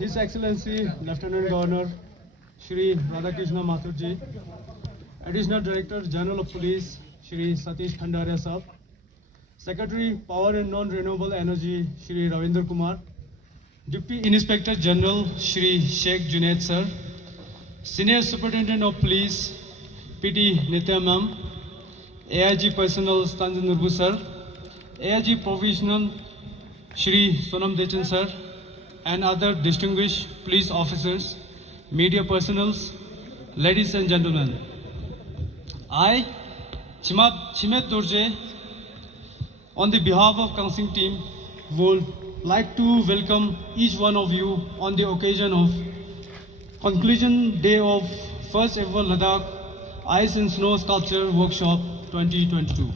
His Excellency Lieutenant Governor Shri Radhakrishna Mathur ji, Additional Director General of Police Shri Satish Khandaria Sahab, Secretary Power and Non-Renewable Energy Shri Ravinder Kumar, Deputy Inspector General Shri Sheikh Junaid Sir, Senior Superintendent of Police PT Nitya Ma'am, AIG Personnel Stanjan Nurbu Sir, AIG Provisional Shri Sonam Dechan Sir, and other distinguished police officers, media personnels, ladies and gentlemen. I, Chimet Dorje, on the behalf of Kansing team, would like to welcome each one of you on the occasion of conclusion day of first ever Ladakh Ice and Snow Sculpture Workshop 2022.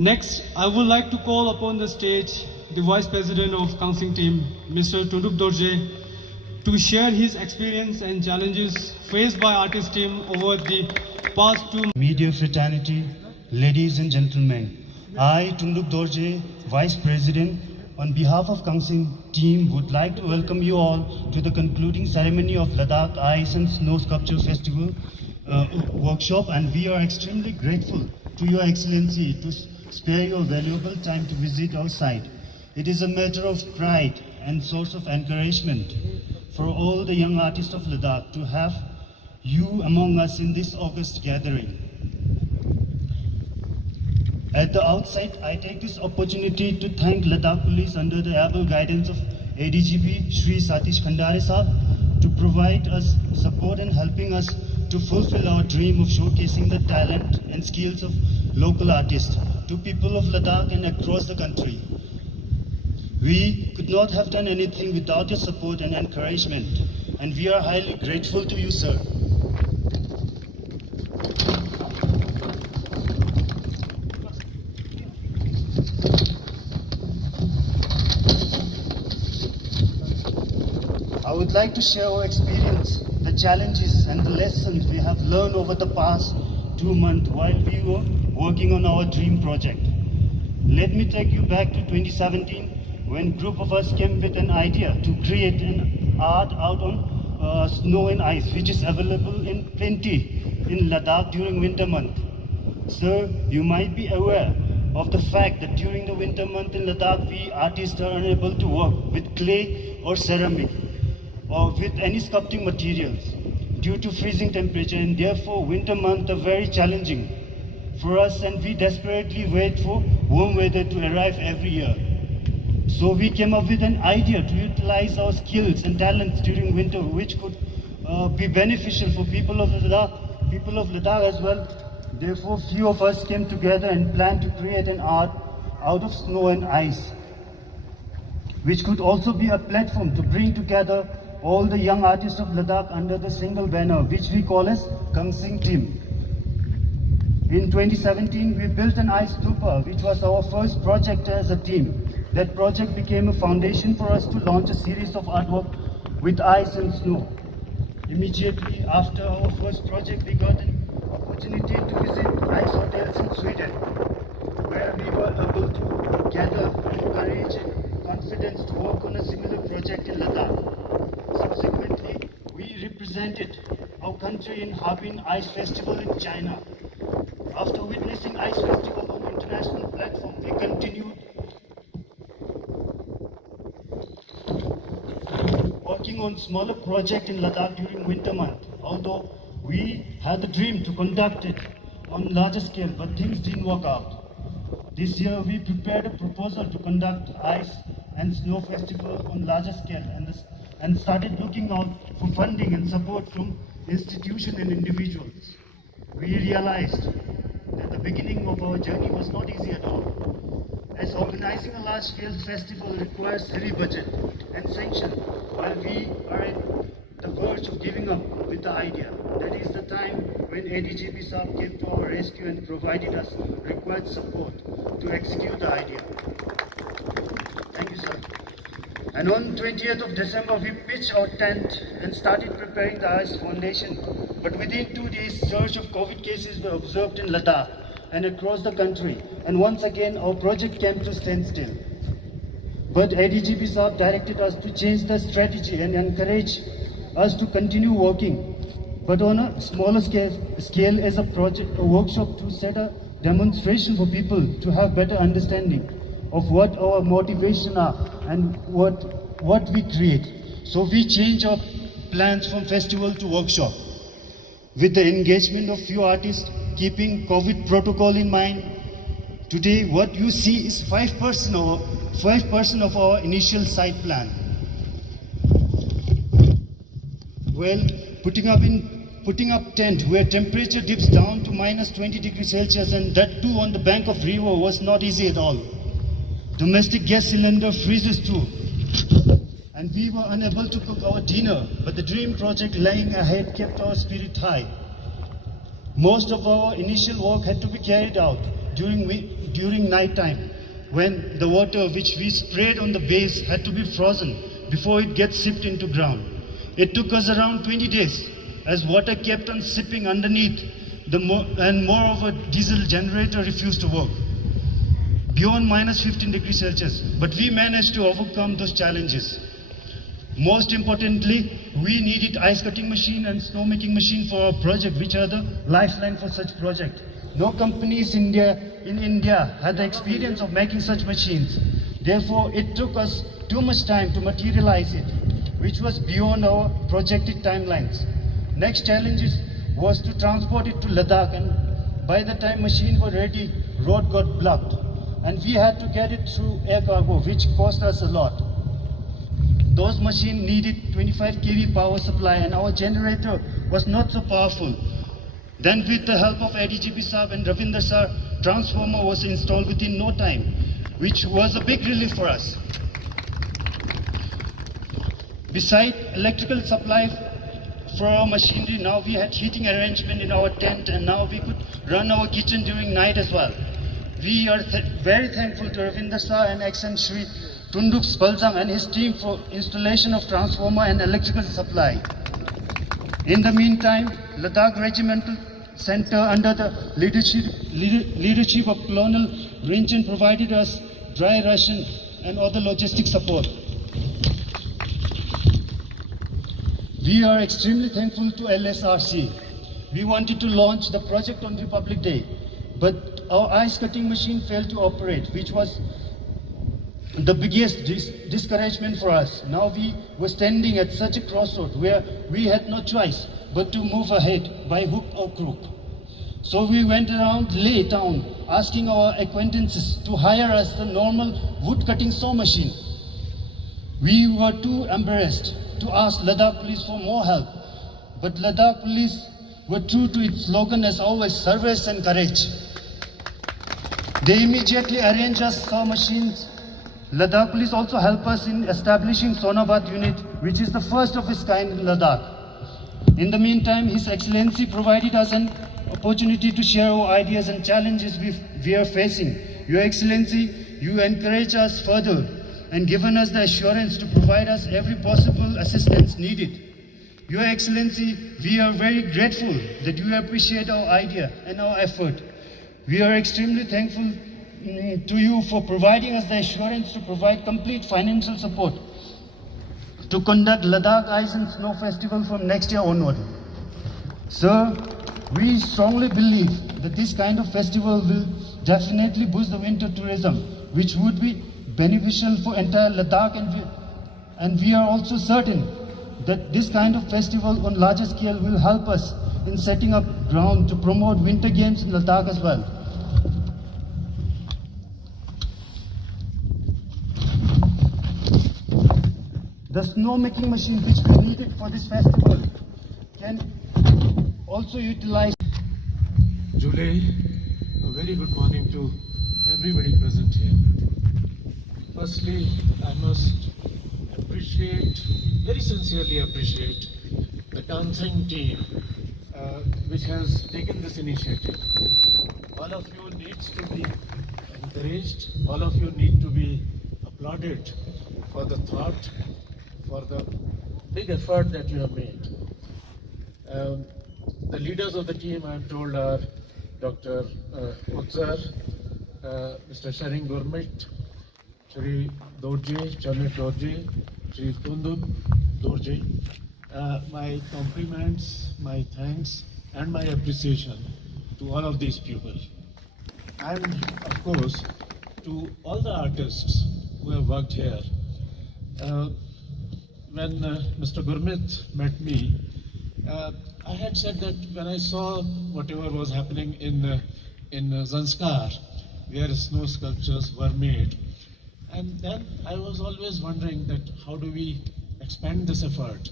Next, I would like to call upon the stage the Vice President of Kansing team, Mr. Tunduk Dorje, to share his experience and challenges faced by artist team over the past 2 Media fraternity, ladies and gentlemen, I, Tunduk Dorje, Vice President, on behalf of Kansing team, would like to welcome you all to the concluding ceremony of Ladakh Ice and Snow Sculpture Festival workshop, and we are extremely grateful to Your Excellency to spare your valuable time to visit our site. It is a matter of pride and source of encouragement for all the young artists of Ladakh to have you among us in this August gathering. At the outset, I take this opportunity to thank Ladakh Police under the able guidance of ADGP Shri Satish Khandaria Sahab to provide us support and helping us to fulfill our dream of showcasing the talent and skills of local artists to people of Ladakh and across the country. We could not have done anything without your support and encouragement, and we are highly grateful to you, sir. I would like to share our experience, the challenges and the lessons we have learned over the past 2 months while we were working on our dream project. Let me take you back to 2017 when a group of us came with an idea to create an art out on snow and ice, which is available in plenty in Ladakh during winter month. Sir, you might be aware of the fact that during the winter month in Ladakh, we artists are unable to work with clay or ceramic or with any sculpting materials due to freezing temperature, and therefore winter months are very challenging for us, and we desperately wait for warm weather to arrive every year. So we came up with an idea to utilize our skills and talents during winter, which could be beneficial for people of Ladakh as well. Therefore, few of us came together and planned to create an art out of snow and ice, which could also be a platform to bring together all the young artists of Ladakh under the single banner, which we call as Kansing team. In 2017, we built an ice stupa, which was our first project as a team. That project became a foundation for us to launch a series of artwork with ice and snow. Immediately after our first project, we got an opportunity to visit ice hotels in Sweden, where we were able to gather courage and confidence to work on a similar project in Ladakh. Subsequently, we represented our country in Harbin Ice Festival in China. After witnessing Ice Festival on international platform, we continued working on smaller project in Ladakh during winter month. Although we had the dream to conduct it on larger scale, but things didn't work out. This year we prepared a proposal to conduct Ice and Snow Festival on larger scale and started looking out for funding and support from institutions and individuals. We realized that the beginning of our journey was not easy at all, as organizing a large-scale festival requires heavy budget and sanction, while we are at the verge of giving up with the idea. That is the time when ADGP Saab came to our rescue and provided us required support to execute the idea. Thank you, sir. And on 20th of December, we pitched our tent and started preparing the ice foundation. But within 2 days, surge of COVID cases were observed in Ladakh and across the country. And once again, our project came to standstill. But ADGP Saab directed us to change the strategy and encourage us to continue working, but on a smaller scale as a project, a workshop to set a demonstration for people to have better understanding of what our motivation are and what we create. So we change our plans from festival to workshop with the engagement of few artists, keeping COVID protocol in mind. Today, what you see is 5% of our initial site plan. Well, putting up tent where temperature dips down to minus 20 degrees Celsius, and that too on the bank of river, was not easy at all. Domestic gas cylinder freezes too. And we were unable to cook our dinner, but the dream project lying ahead kept our spirit high. Most of our initial work had to be carried out during night time, when the water which we sprayed on the base had to be frozen before it gets sipped into ground. It took us around 20 days as water kept on sipping underneath, and moreover diesel generator refused to work beyond minus 15 degrees Celsius. But we managed to overcome those challenges. Most importantly, we needed ice cutting machine and snow making machine for our project, which are the lifeline for such project. No companies in India had the experience of making such machines. Therefore, it took us too much time to materialize it, which was beyond our projected timelines. Next challenge was to transport it to Ladakh, and by the time machines were ready, road got blocked, and we had to get it through air cargo, which cost us a lot. Those machines needed 25 kV power supply, and our generator was not so powerful. Then with the help of ADGP Saab and Ravinder Sir, transformer was installed within no time, which was a big relief for us. Besides electrical supply for our machinery, now we had heating arrangement in our tent, and now we could run our kitchen during night as well. We are very thankful to Ravinder Sir and XN Shri Tunduk Spalzang and his team for installation of transformer and electrical supply. In the meantime, Ladakh Regimental Center under the leadership of Colonel Rinchen provided us dry ration and other logistic support. We are extremely thankful to LSRC. We wanted to launch the project on Republic Day, but our ice cutting machine failed to operate, which was the biggest discouragement for us. Now we were standing at such a crossroad where we had no choice but to move ahead by hook or crook. So we went around Leh town asking our acquaintances to hire us the normal wood cutting saw machine. We were too embarrassed to ask Ladakh police for more help, but Ladakh police were true to its slogan as always, service and courage. They immediately arranged us saw machines. Ladakh police also helped us in establishing Sonabat unit, which is the first of its kind in Ladakh. In the meantime, His Excellency provided us an opportunity to share our ideas and challenges we are facing. Your Excellency, you encourage us further and given us the assurance to provide us every possible assistance needed. Your Excellency, we are very grateful that you appreciate our idea and our effort. We are extremely thankful to you for providing us the assurance to provide complete financial support to conduct Ladakh Ice and Snow Festival from next year onward. Sir, we strongly believe that this kind of festival will definitely boost the winter tourism, which would be beneficial for entire Ladakh, and we are also certain that this kind of festival on larger scale will help us in setting up ground to promote winter games in Ladakh as well. The snow making machine which we needed for this festival can also utilize. Julie, a very good morning to everybody present here. Firstly, I must very sincerely appreciate the dancing team which has taken this initiative. All of you needs to be encouraged, all of you need to be applauded for the thought, for the big effort that you have made. The leaders of the team, I am told, are Dr. Utzar, Mr. Sharing Gurmit, Shri Dorje, Charmit Dorje, Shri Tundun Dorje. My compliments, my thanks, and my appreciation to all of these people. And of course, to all the artists who have worked here. When Mr. Gurmit met me, I had said that when I saw whatever was happening in Zanskar, where snow sculptures were made, and then I was always wondering that how do we expand this effort?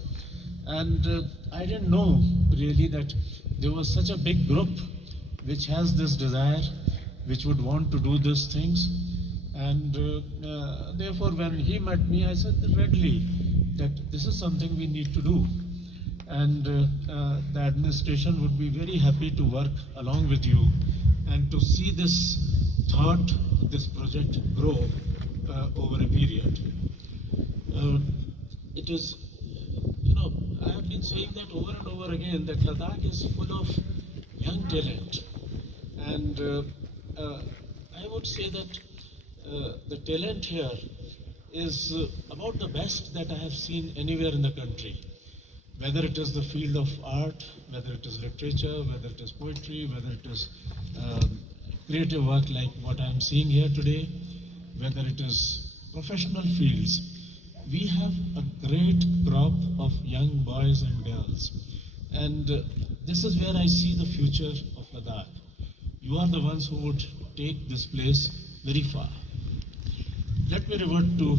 And I didn't know really that there was such a big group which has this desire, which would want to do these things. And therefore, when he met me, I said readily that this is something we need to do. And the administration would be very happy to work along with you and to see this thought, this project grow over a period. It is, I have been saying that over and over again that Ladakh is full of young talent. And I would say that the talent here is about the best that I have seen anywhere in the country. Whether it is the field of art, whether it is literature, whether it is poetry, whether it is creative work like what I am seeing here today, whether it is professional fields, we have a great crop of young boys and girls. And this is where I see the future of Ladakh. You are the ones who would take this place very far. Let me revert to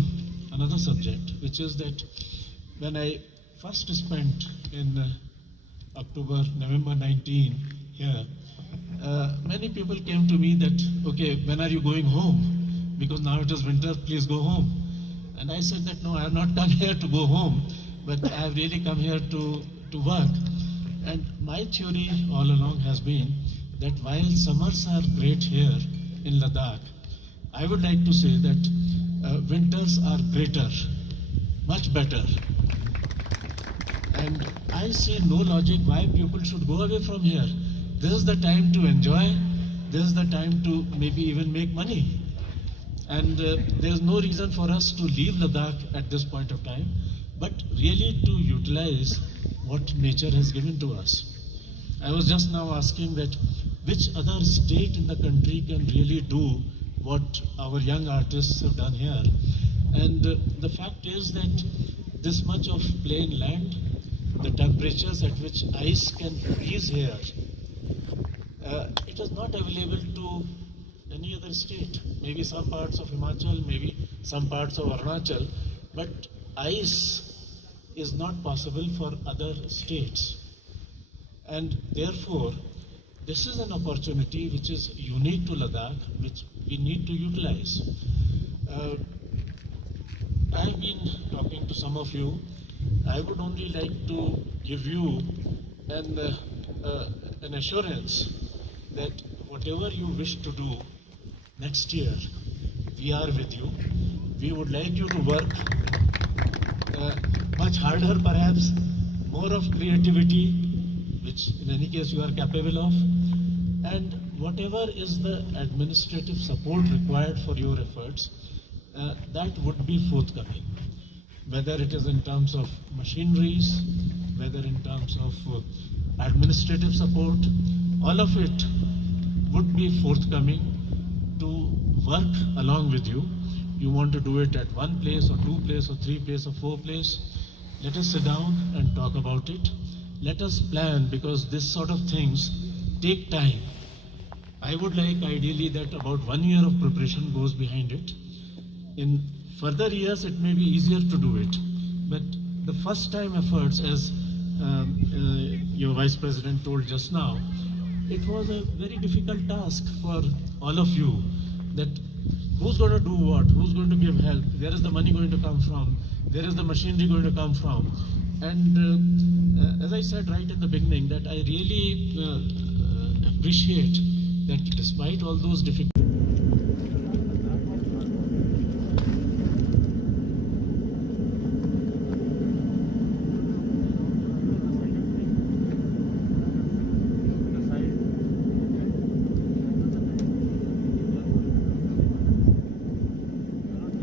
another subject, which is that when I first spent in November 19 here, many people came to me that, okay, when are you going home? Because now it is winter, please go home. And I said that no, I have not come here to go home, but I have really come here to work. And my theory all along has been that while summers are great here in Ladakh, I would like to say that winters are greater, much better. And I see no logic why people should go away from here. This is the time to enjoy, this is the time to maybe even make money. And there is no reason for us to leave Ladakh at this point of time, but really to utilize what nature has given to us. I was just now asking that which other state in the country can really do what our young artists have done here. And the fact is that this much of plain land, the temperatures at which ice can freeze here, it is not available to any other state. Maybe some parts of Himachal, maybe some parts of Arunachal, but ice is not possible for other states. And therefore, this is an opportunity which is unique to Ladakh, which we need to utilize. I have been talking to some of you. I would only like to give you an assurance that whatever you wish to do next year, we are with you. We would like you to work much harder perhaps, more of creativity, which in any case you are capable of, and whatever is the administrative support required for your efforts, that would be forthcoming. Whether it is in terms of machineries, whether in terms of administrative support, all of it would be forthcoming to work along with you. You want to do it at one place or two place or three place or four place, let us sit down and talk about it. Let us plan, because this sort of things take time. I would like ideally that about 1 year of preparation goes behind it. In further years it may be easier to do it, but the first time efforts, as your Vice President told just now, it was a very difficult task for all of you, that who's going to do what, who's going to give help, where is the money going to come from, where is the machinery going to come from. And as I said right in the beginning, that I really appreciate that despite all those difficulties,